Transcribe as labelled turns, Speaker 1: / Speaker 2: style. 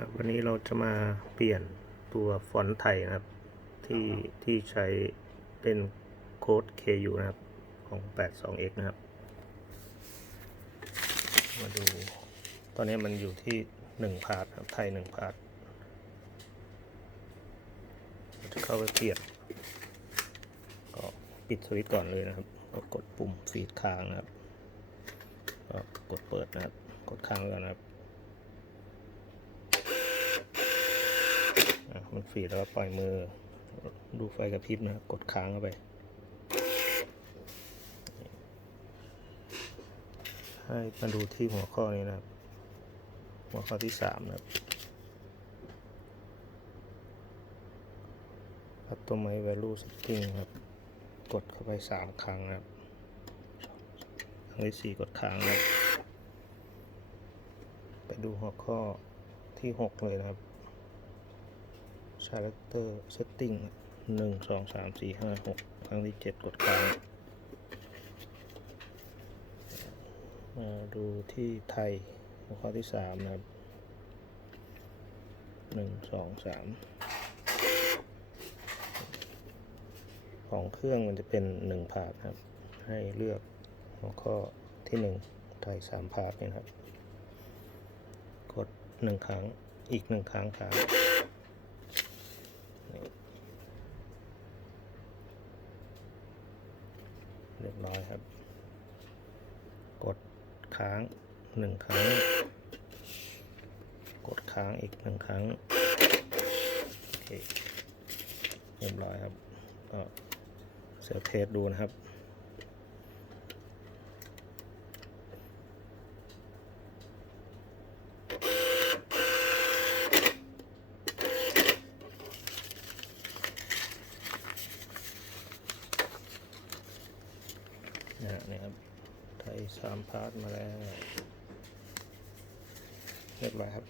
Speaker 1: ครับวันนี้เราจะมาเปลี่ยนตัวฟอนต์ไทยนะครับ ที่ที่ใช้เป็นโค้ด KU นะครับ ของ 82x นะครับ มาดู ตอนนี้มันอยู่ที่ 1 พาร์ทครับ ไทย 1 พาร์ทเราจะเข้าไปเปลี่ยน ก็ปิดสวิตช์ก่อนเลยนะครับก็กดปุ่มฟีดค้างนะครับก็กดเปิดนะครับ กดค้างไว้ก่อนนะครับ อะ มันฟีดแล้วก็ปล่อยมือ ดูไฟกระพริบนะกดค้างเข้าไป ให้มาดูที่หัวข้อนี้นะครับ หัวข้อที่สามนะครับ Customize Value Setting ครับ กดเข้าไปสามครั้งนะครับครั้งที่สี่กดค้างนะครับ ไปดูหัวข้อที่หกเลยนะครับ Character Setting หนึ่งสองสามสี่ห้าหกครั้งที่เจ็ดกดค้างมาดูที่ไทยหัวข้อที่สามนะครับหนึ่งสองสามของเครื่องมันจะเป็นหนึ่งพาร์ทครับ ให้เลือกหัวข้อที่หนึ่งไทยสามพาร์ทนี่นะครับ กดหนึ่งครั้งอีกหนึ่งครั้งครับ นี่เรียบร้อยครับ กดค้างหนึ่งครั้ง กดค้างอีกหนึ่งครั้งโอเคเรียบร้อยครับก็เสียเทสดูนะครับะนี่ครับ ไทยสามพาร์ทมาแล้ว เรียบร้อยครับ